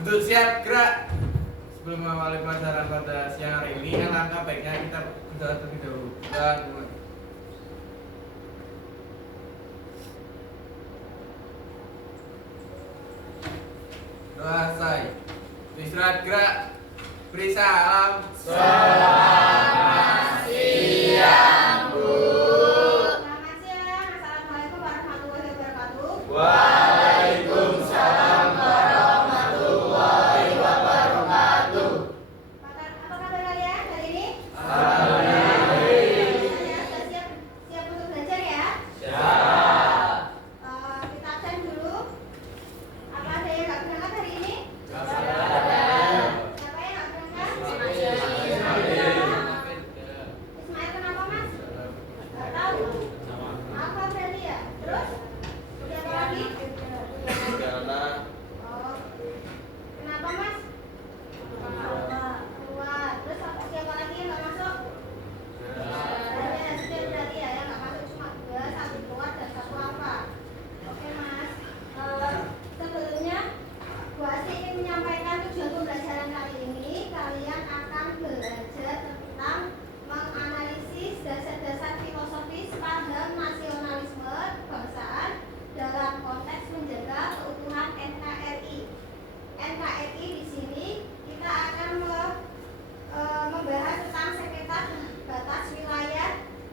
Untuk siap gerak. Sebelum mengawali pelajaran pada siang hari ini, langkah baiknya kita berdoa terlebih dahulu. Doa selesai. Istirahat gerak. Beri salam. Selamat siang, Bu. Selamat siang. Assalamualaikum warahmatullahi wabarakatuh. Waalaikumsalam warahmatullahi wabarakatuh. Apa kabar kalian hari ini? Alhamdulillah. Sudah siap untuk belajar ya? Siap. Kita absen dulu. Apa ada yang nggak berangkat hari ini? Siapa yang nggak berangkat? Ismail kenapa mas? Nggak tahu. Apa berarti ya? Terus? Udah apa lagi? Oh. Kenapa mas? Keluar. Terus siapa lagi yang nggak masuk? Ada sudah berarti ya yang nggak masuk cuma 2, 1 keluar dan 1 apa? Oke mas. Sebelumnya Bu Asri ingin menyampaikan tujuan pembelajaran kali ini. Kalian akan belajar tentang menganalisis dasar-dasar filosofis paham nasionalisme kebangsaan dalam konteks menjaga keutuhan NKRI. NKRI di sini kita akan membahas tentang sengketa batas wilayah.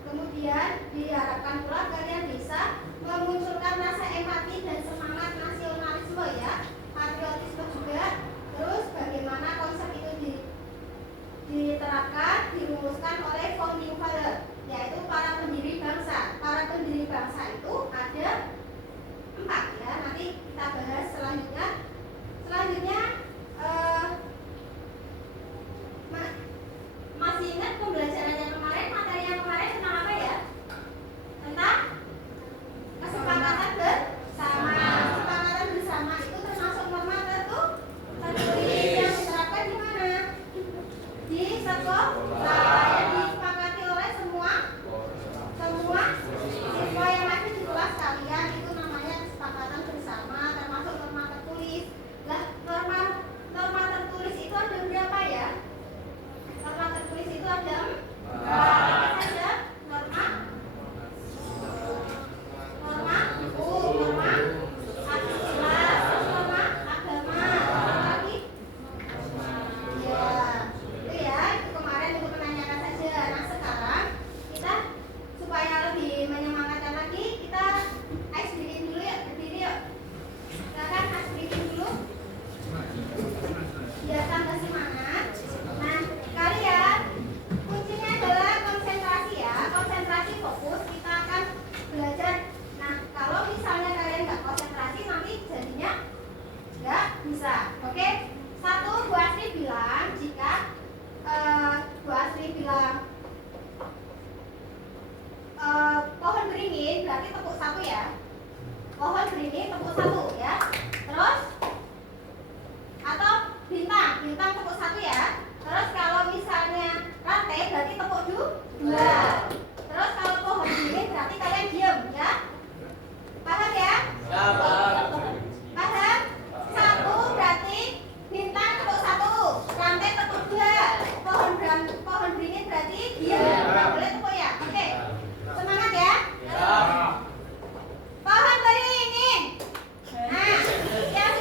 Kemudian diharapkan pula kalian bisa memunculkan rasa empati dan semangat nasionalisme ya, patriotisme juga. Terus bagaimana konsep itu diterapkan, dirumuskan oleh founding father, yaitu para pendiri bangsa. Para pendiri bangsa itu ada 4 ya. Nanti kita bahas selanjutnya. Masih ingat pembelajaran yang kemarin, materi yang kemarin tentang apa ya? Tentang kesepakatan bersama. Kesepakatan bersama itu termasuk norma tertulis yang diterapkan di mana? Di sekolah yang disepakati oleh semua siswa yang masih di kelas kalian. Itu namanya kesepakatan bersama, termasuk norma tertulis. Lah, norma tertulis itu ada berapa ya? Norma tertulis itu ada 4. Apa saja? Norma asusila, norma agama, apa lagi? Ya, itu kemarin untuk menanyakan saja. Nah sekarang kita supaya lebih menyemangatkan lagi, kita ice breaking dulu ya, berdiri yuk. Silakan ice breaking dulu. Biar tambah semangat. Nah kalian kuncinya adalah konsentrasi ya, konsentrasi fokus. Kita akan belajar. Nah kalau misalnya kalian nggak konsentrasi nanti jadinya nggak bisa. Oke? 1, Bu Asri bilang jika Bu Asri bilang pohon beringin berarti tepuk 1 ya. Pohon beringin tepuk 1 ya. Terus atau bintang tepuk 1 ya. Terus kalau misalnya rantai berarti tepuk 2. Terus kalau pohon beringin berarti kalian diam ya. Paham ya? Paham? 1 berarti bintang tepuk 1, rantai tepuk 2, pohon beringin berarti diam. Nggak boleh tepuk ya. Oke. Semangat ya. Pohon beringin. Nah, yang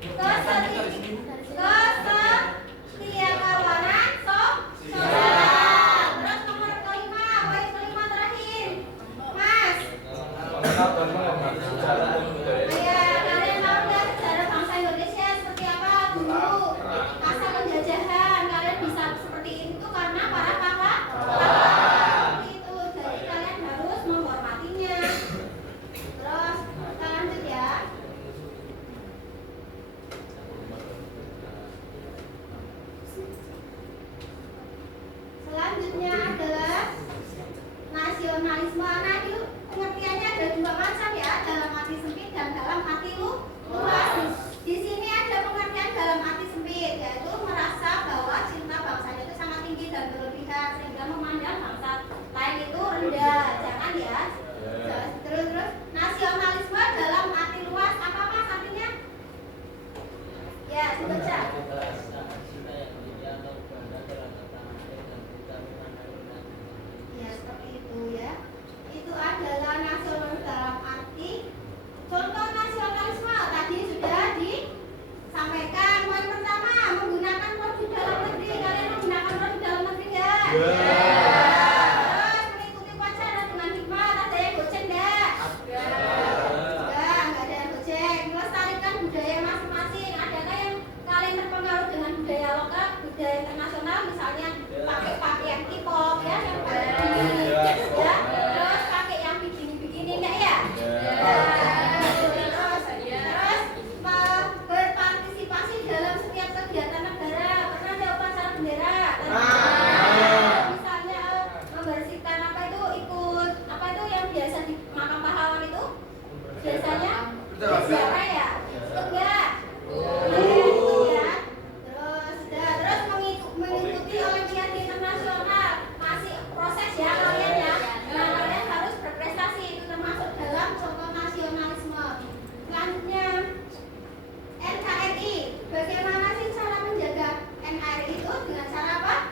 Kesetiakawanan sosial. Terus nomor kelima, poin kelima terakhir, Mas. Ya, kalian tahu nggak sejarah bangsa Indonesia seperti apa dulu? Masa penjajahan, kalian bisa seperti itu karena para pahlawan. Itu, jadi kalian harus menghormatinya. Terus kita lanjut ya. Selanjutnya adalah nasionalisme. Nah, itu pengertiannya ada dua macam ya, dalam arti sempit dan dalam arti luas. Di sini ada pengertian dalam arti sempit, yaitu merasa bahwa cinta bangsanya itu sangat tinggi dan berlebihan sehingga memandang bangsa lain itu rendah. Jangan ya. Terus nasionalisme dalam arti luas apa Mas artinya? Ya, dibaca. Ya, seperti itu ya. Itu adalah nasionalis dalam arti contoh nasionalisme tadi sudah disampaikan. Poin pertama, menggunakan produk dalam negeri. Kalian menggunakan produk dalam negeri ya? Terus mengikuti wacana dengan hikmat. Ada yang goceng enggak? Enggak ada yang goceng. Melestarikan budaya masing-masing. Adakah yang kalian terpengaruh dengan budaya lokal, budaya internasional, misalnya pakai pakaian K-pop ya, yang pakai ya, terus pakai yang bikini-bikini enggak ya? Terus berpartisipasi dalam setiap kegiatan negara. Pernah ada upacara bendera? Misalnya membersihkan apa itu, ikut apa itu yang biasa di makam pahlawan itu? Biasanya berziarah ya? Ikut enggak? Gitu ya. Terus mengikuti olimpiade internasional. Masih proses ya kalian ya. Nah, kalian harus berprestasi, itu termasuk dalam contoh nasionalisme. Selanjutnya NKRI. Bagaimana sih cara menjaga NKRI itu? Dengan cara apa?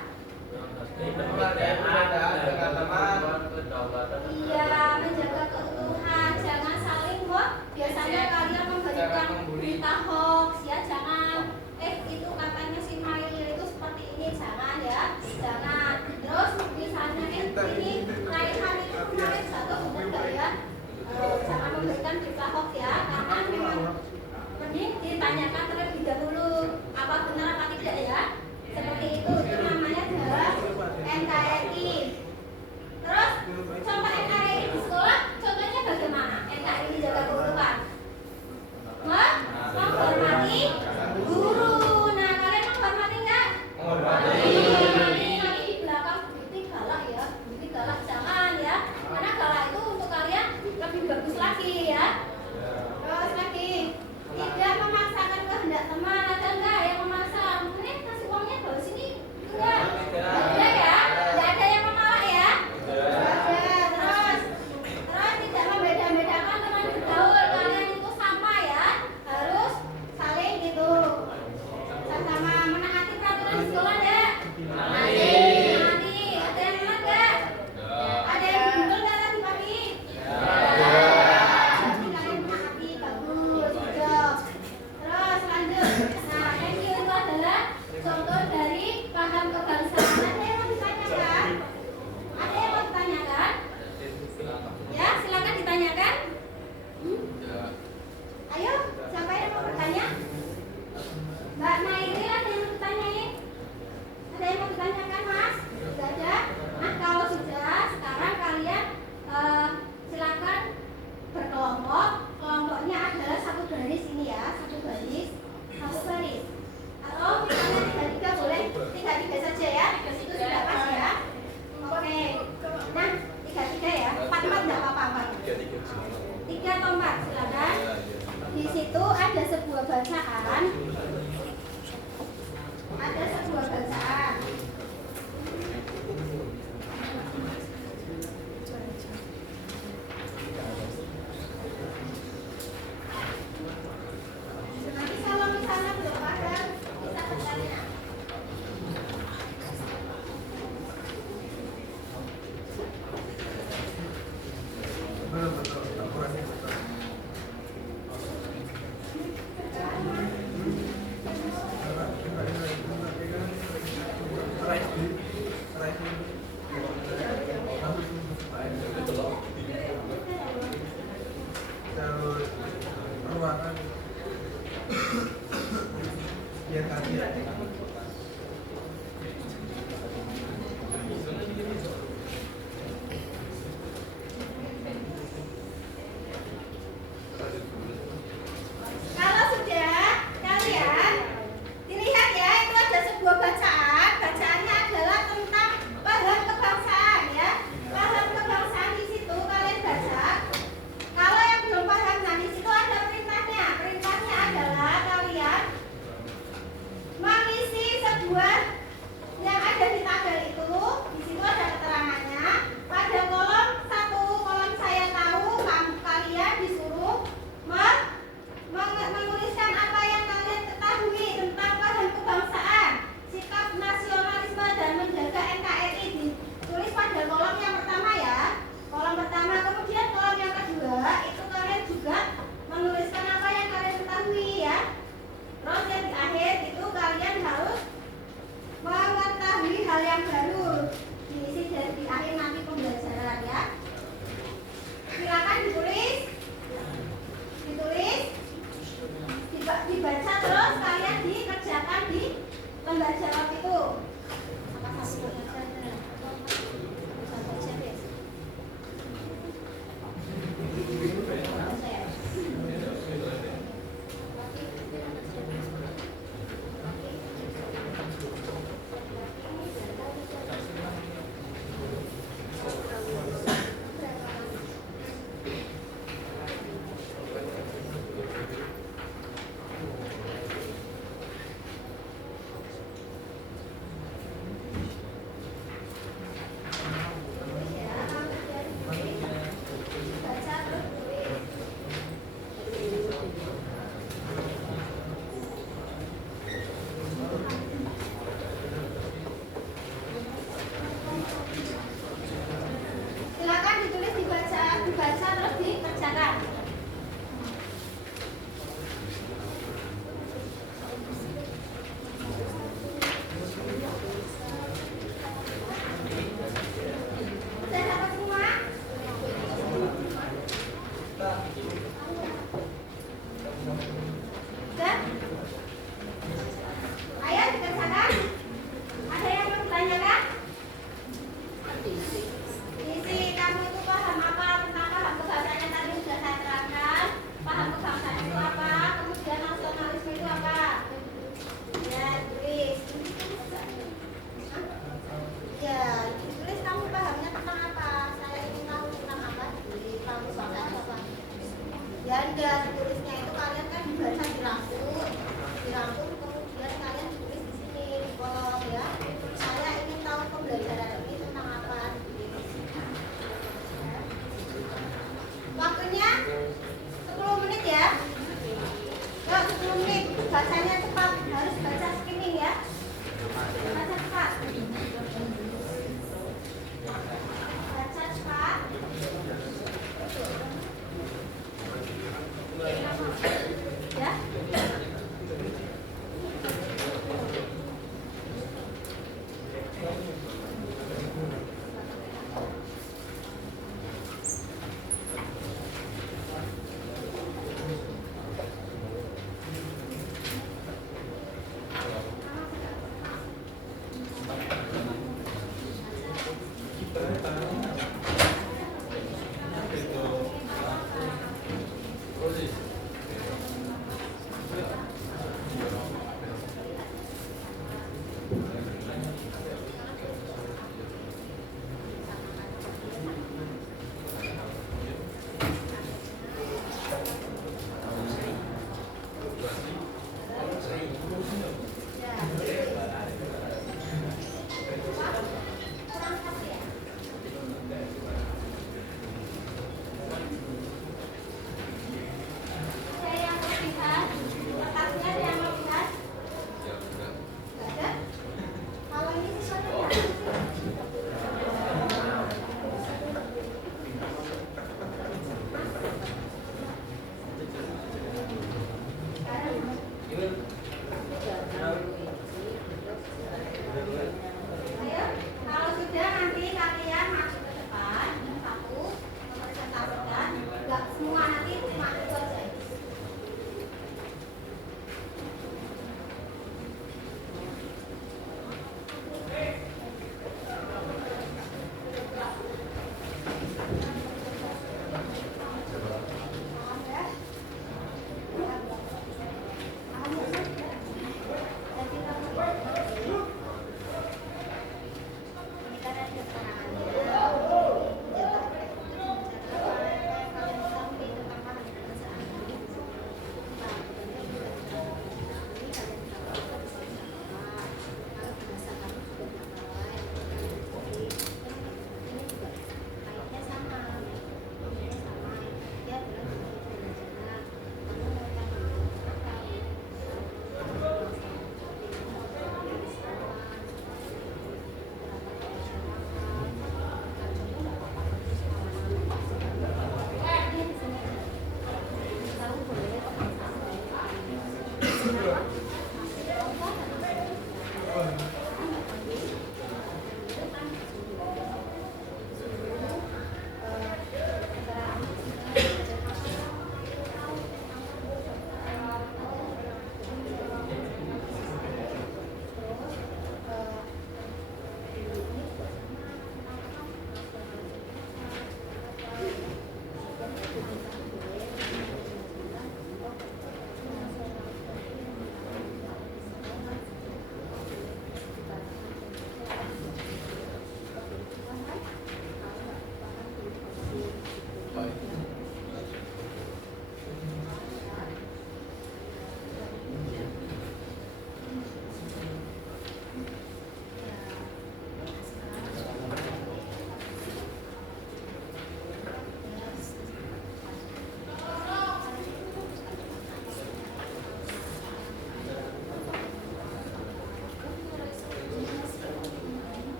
Iya, menjaga keutuhan, jangan saling biasanya kalian memberikan berita hoax ya, jangan itu katanya si Mail itu seperti ini, jangan ya, jangan. Terus misalnya ini raihan itu kemarin jatuh enggak ya, jangan memberikan berita hoax ya, karena memang mending ditanyakan terlebih dahulu apa benar apa tidak ya, seperti itu namanya adalah NKRI. Terus contoh NKRI di sekolah, contohnya bagaimana NKRI dijaga keutuhan? Menghormati guru. Nah, kalian menghormati nggak? Menghormati. Nanti di belakang bukti galak ya, bukti galak jangan ya, karena galak itu untuk kalian lebih bagus lagi ya. Terus lagi, tidak memaksakan kehendak teman. Ada enggak yang memaksa? Mungkin kasih uangnya bawa sini, enggak? Ada ya, enggak ada yang memalak ya. Terus tidak membeda-bedakan teman bergaul. Kalian itu sama ya, harus saling gitu, sama menaati peraturan di sekolah ya. Menaati. Ada yang ingat nggak? Ada yang betul nggak tadi pagi? Jadi kalian menaati, bagus, hijau. Terus lanjut. Nah, NQ itu adalah contoh dari paham kebangsaan. Ada yang mau ditanyakan? Ada yang mau ditanyakan? Ya, silakan ditanyakan. Ayo, siapa yang mau bertanya? Mbak Nairi, ada yang mau ditanyain? Ada yang mau ditanyakan, Mas? Sudah ada? Nah, kalau sudah, sekarang kalian silakan berkelompok. Kelompoknya adalah satu baris ini ya, satu baris. Atau misalnya 3-3 boleh, 3-3 saja ya. Itu sudah pas ya. Oke. Nah, 3-3 ya. 4-4 enggak apa-apa. 3 atau 4 silakan. Di situ ada sebuah bacaan. Ada sebuah bacaan. Nanti kalau misalnya belum ada, bisa bertanya. Betul, akurasi betul. Biar tadi ya. Kalau sudah, kalian dilihat ya, itu ada sebuah bacaan. Bacaannya adalah tentang paham kebangsaan ya. Paham kebangsaan di situ kalian baca. Kalau yang belum paham, nah di situ ada perintahnya. Perintahnya adalah kalian mengisi sebuah yang ada di tabel itu. Di situ ada keterangannya. Pada kolom 1, kolom saya tahu, kalian disuruh menuliskan apa yang kalian ketahui tentang paham kebangsaan, sikap nasionalisme dan menjaga NKRI. Ditulis pada kolom yang pertama ya. Kolom pertama, kemudian kolom yang kedua itu kalian juga menuliskan apa yang kalian ketahui ya. Terus yang di akhir itu kalian harus mengetahui hal yang baru. Diisi di akhir nanti pembelajaran ya. Silakan ditulis, dibaca terus kalian dikerjakan di lembar jawab itu. Silakan ditulis, dibaca terus dikerjakan. Sudah dapat semua? Sudah? Ayo dikerjakan. Ada yang mau ditanyakan? Isi kamu itu paham apa tentang paham kebangsaannya tadi sudah saya terangkan. Paham kebangsaan itu apa? Kemudian nasionalisme itu apa? Ya, tulis. Ya, tulis kamu pahamnya tentang apa? Saya ingin tahu tentang apa? Di paham kebangsaan apa? Ya, enggak, tulisnya itu kalian kan dibaca dirangkum, kemudian kalian tulis di sini di kolom ya. Saya ingin tahu pembelajaran ini tentang apa? Waktunya 10 menit ya. Yuk 10 menit. Bacanya cepat. Harus baca skimming ya. Baca cepat. Baca cepat. Ya.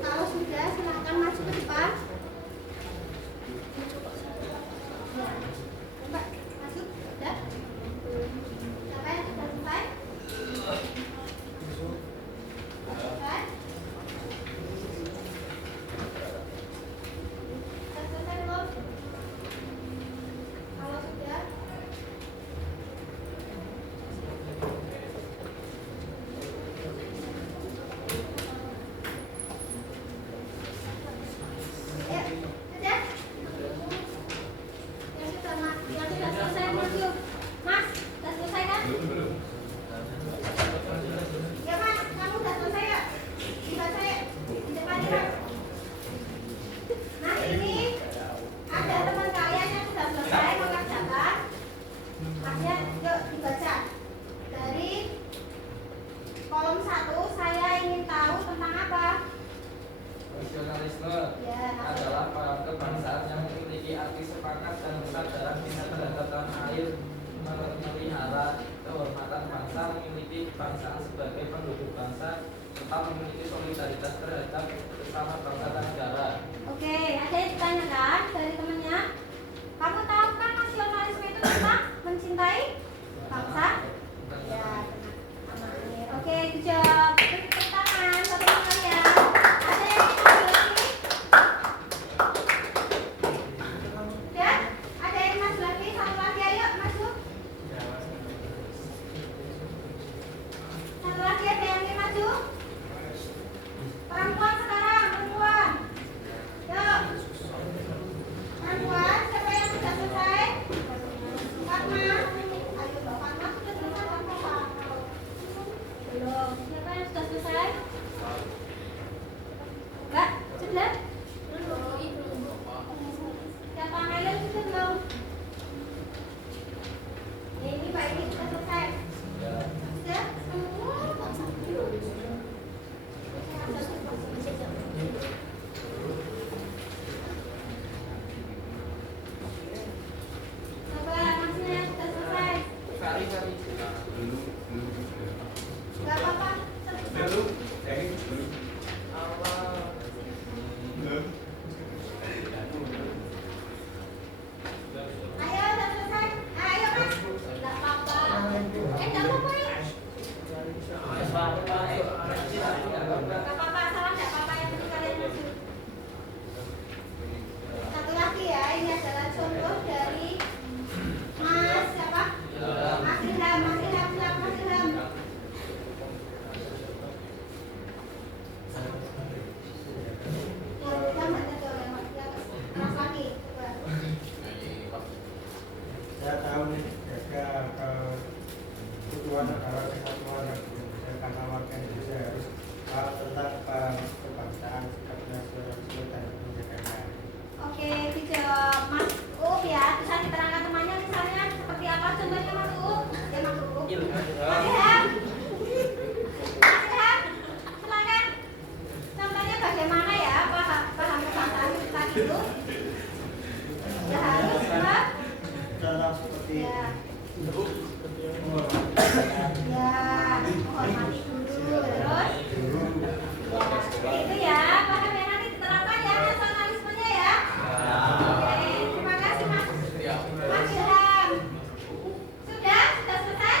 Kalau sudah, silakan maju ke depan. Ya. Mbak, masuk. Sudah? Siapa yang sudah selesai? Selesai? Sudah selesai belum? Kalau sudah, ya, sudah? Yang sudah selesai maju. Mas, sudah selesai kan? Ya Mas, kamu sudah selesai ya? Dibaca ya? Di depan ya. Nah ini ada teman kalian yang sudah selesai mengerjakan. Masnya yuk dibaca. Dari kolom 1 saya ingin tahu tentang apa? Nasionalisme Ya, adalah paham kebangsaan yang memiliki arti sepakat dan kesadaran minat terhadap tanah air, memelihara kehormatan bangsa, memiliki kebangsaan sebagai penduduk bangsa, serta memiliki solidaritas terhadap sesama bangsa dan negara. Oke, ada yang ditanyakan dari temannya. Kamu tahu kan nasionalisme itu tentang mencintai bangsa? Ya, benar. Oke, good job. Tepuk tangan satu teman kalian. Ada yang ingin maju lagi? Ya, ada yang maju lagi? Satu lagi, ayo maju. Satu lagi, ada yang ingin maju? Perempuan sekarang, perempuan. Yuk. Perempuan, siapa yang sudah selesai? Fatma. Ayo, Fatma sudah selesai, Fatma. Belum. Siapa yang sudah selesai? Enggak? Sudah? Siapa Helen sudah belum? Ini Pak ini sudah selesai. Sudah? Coba maksudnya yang sudah selesai. Kali Enggak apa-apa. Ayo, sudah selesai. Ayo, Mas. Enggak apa-apa. Enggak apa-apa ya. Enggak apa-apa, salah enggak apa-apa yang penting kalian maju. Satu lagi ya, ini adalah contoh dari Mas siapa? Mas Ilham, silakan Mas Ilham. Ya, jangan ada tuh yang keras lagi. Coba. Saya tahu nih jaga keutuhan negara kesatuan Republik karena warga Indonesia harus tahu tentang kebangsaan, sikap nasionalisme dan menjaganya. Oke, dijawab Mas Up ya. Bisa diterangkan temannya misalnya seperti apa contohnya Mas Up? Ya Mas Up. Mas Ilham. Mas Ilham, silakan. Contohnya bagaimana ya paham kebangsaan tadi itu? Ya harus Pak. Contoh seperti Ya. menghormati Ya, menghormati guru. Terus? Ya, itu ya. Paham ya nanti diterapkan ya nasionalismenya ya. Oke, terima kasih Mas. Mas Ilham. Sudah selesai?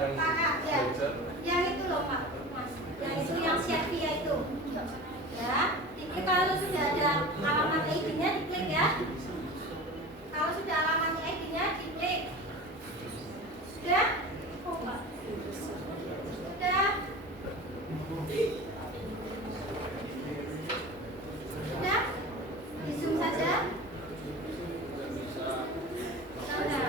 Kakak, ya. Yang itu loh Pak, Mas. Yang itu yang Siapia itu. Ya. Ini kalau sudah ada alamat ID-nya diklik ya. Kalau sudah alamat ID-nya diklik. Sudah? Sudah. Sudah? Di zoom saja. Sudah.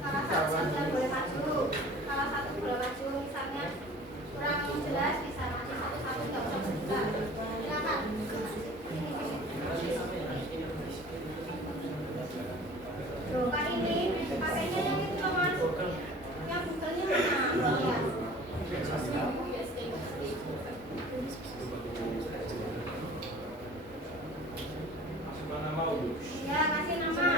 Salah satu saja boleh maju. Salah satu boleh maju. Misalnya kurang jelas bisa maju satu-satu, nggak usah berbuka. Silakan. Loh, Kak ini pakainya yang itu loh Mas. Yang Google-nya mana? Ya. Ya, kasih nama.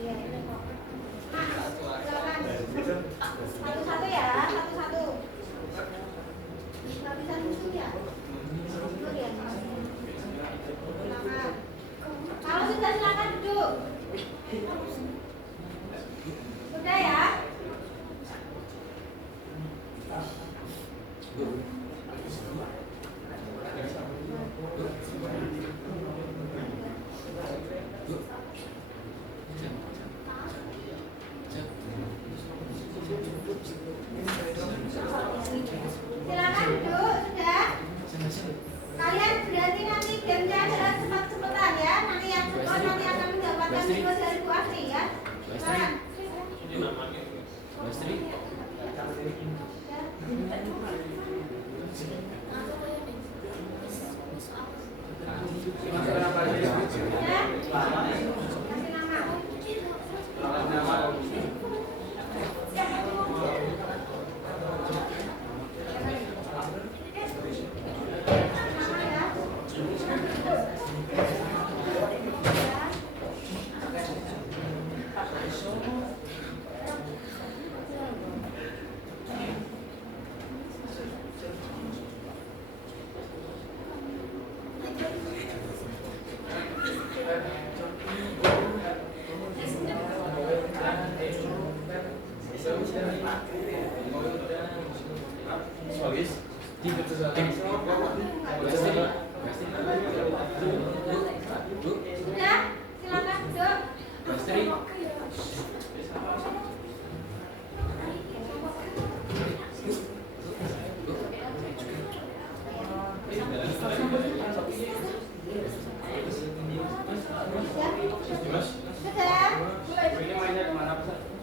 Iya, ini kok. Mas, silakan. Satu-satu ya, satu-satu. Nggak bisa nusuk ya? Nusuk ya, silakan. Kalau sudah silakan duduk. Sudah ya? Silakan duduk, sudah. Kalian berarti nanti gamenya adalah cepat-cepatan ya. Nanti yang cepat nanti akan mendapatkan nilai dari Bu Asri ya. Silakan. Sudah? Kasih nama. Nama ya. Sudah? Silakan duduk. Sudah?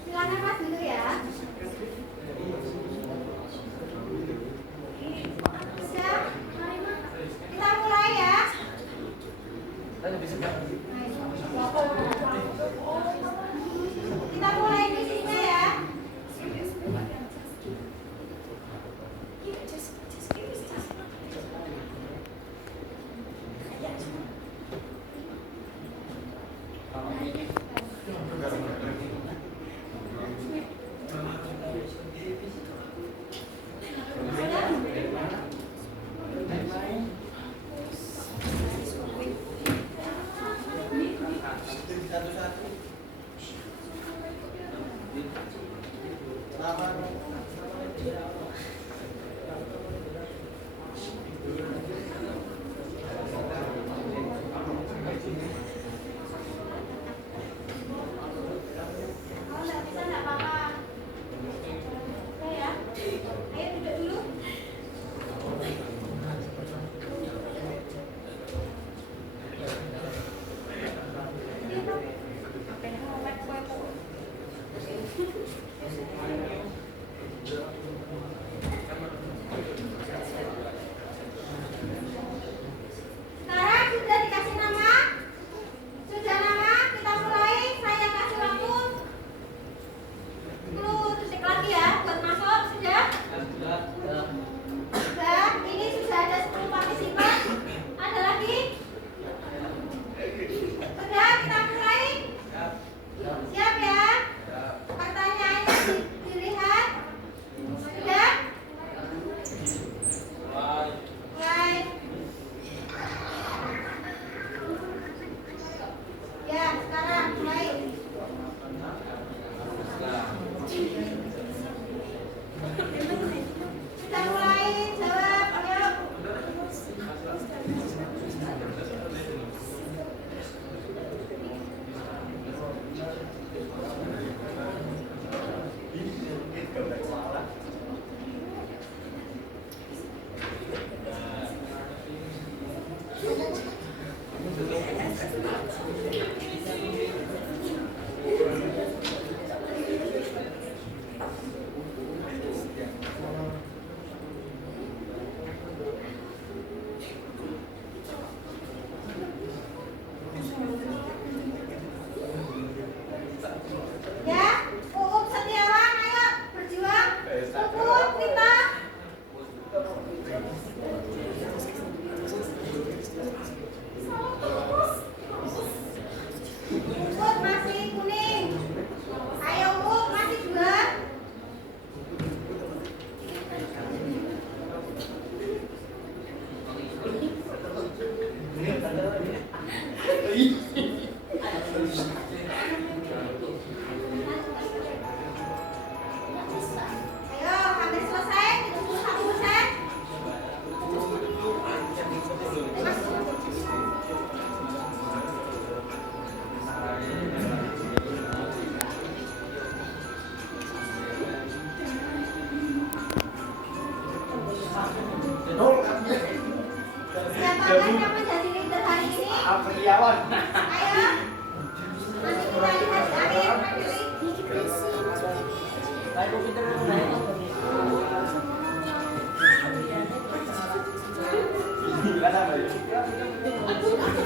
Silakan Mas dulu ya. Sudah? Kita mulai ya. Kita mulai visinya ya.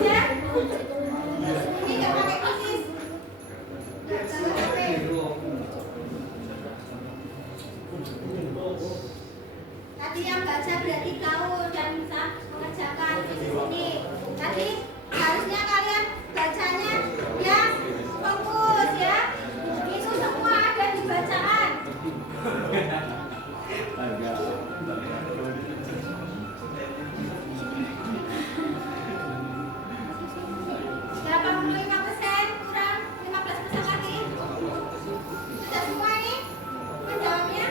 Ya. Ini nggak pakai persis. Nggak salah HP. Tadi yang baca berarti tahu dan bisa mengerjakan persis ini. Tadi harusnya kalian bacanya ya fokus ya. Itu semua ada di bacaan. Kurang 15% lagi. Sudah semua ini menjawabnya.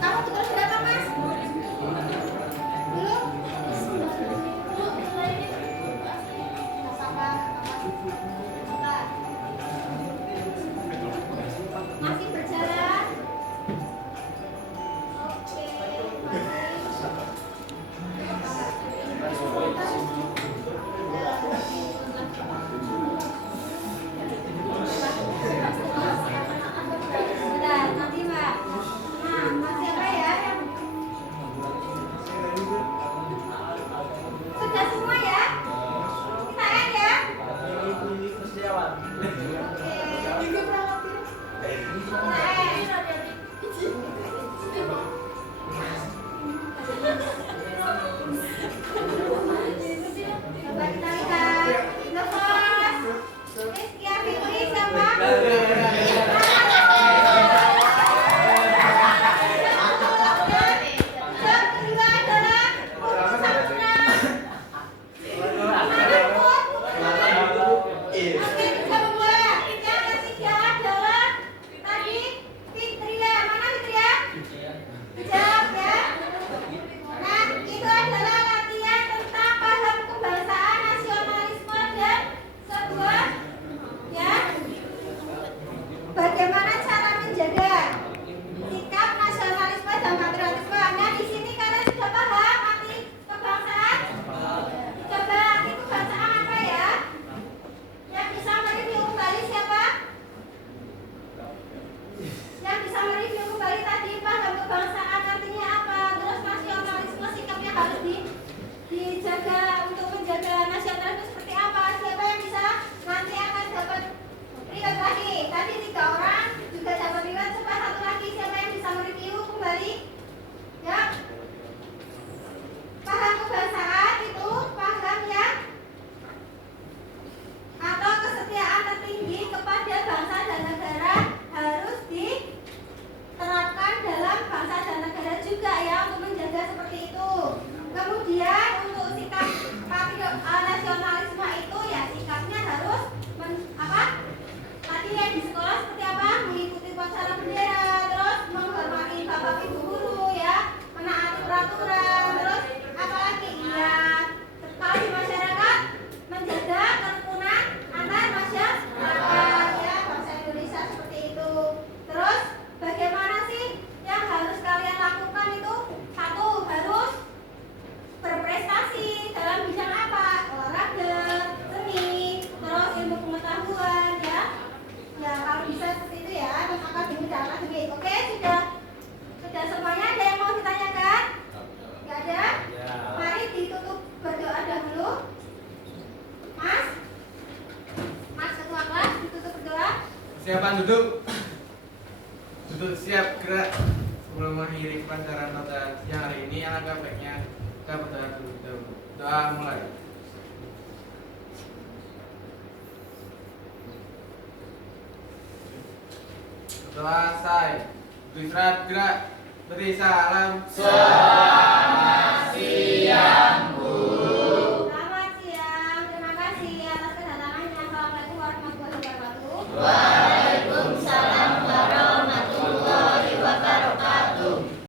Kamu tugas berapa, Mas? Belum? Masih berjalan? Oke, Bentar, nanti Mbak. Nah, masih apa ya? Sudah semua ya? Kita end ya? Coba kita lihat. Lepas. Rizky Fikri siapa? Yang kedua adalah Putri Saputra. Oke, bisa membuat. Yang ketiga adalah tadi Fitria. Mana Fitria? Jawab ya. Nah, itu adalah latihan tentang paham kebangsaan, nasionalisme dan sebuah ya. Bagaimana cara menjaga sikap nasionalisme dan patriotisme? Nah, di sini kalian sudah paham arti kebangsaan? Coba arti kebangsaan apa ya? Yang bisa mereview kembali siapa? Yang bisa mereview kembali tadi paham kebangsaan artinya apa? Terus nasionalisme sikapnya harus dijaga untuk menjaga nasionalisme seperti apa? Siapa yang bisa? Nanti akan dapat riwayat lagi. Tadi 3 orang juga dapat riwayat. Coba satu lagi siapa yang bisa mereview kembali? Ya. Paham kebangsaan itu paham ya atau kesetiaan tertinggi kepada bangsa dan negara harus diterapkan dalam bangsa dan negara juga ya untuk menjaga seperti itu. Kemudian untuk sikap nasionalisme itu ya sikapnya harus tadi ya di sekolah seperti apa? Mengikuti upacara bendera, terus menghormati bapak ibu guru ya, menaati peraturan, terus apalagi ya kalau di masyarakat menjaga kerukunan antar masyarakat ya bangsa Indonesia seperti itu. Terus bagaimana sih yang harus kalian lakukan itu? Satu, harus berprestasi dalam bidang apa? Olahraga, seni, terus ilmu pengetahuan ya. Ya kalau bisa seperti itu ya, dan akademik dan akademik. Oke, sudah semuanya. Ada yang mau ditanyakan? Nggak ada? Mari ditutup berdoa dahulu. Mas ketua kelas ditutup berdoa. Siapkan duduk. Duduk siap gerak. Sebelum mengakhiri pelajaran pada siang hari ini, alangkah baiknya kita berdoa dulu. Doa mulai. Doa selesai. Istirahat gerak. Beri salam.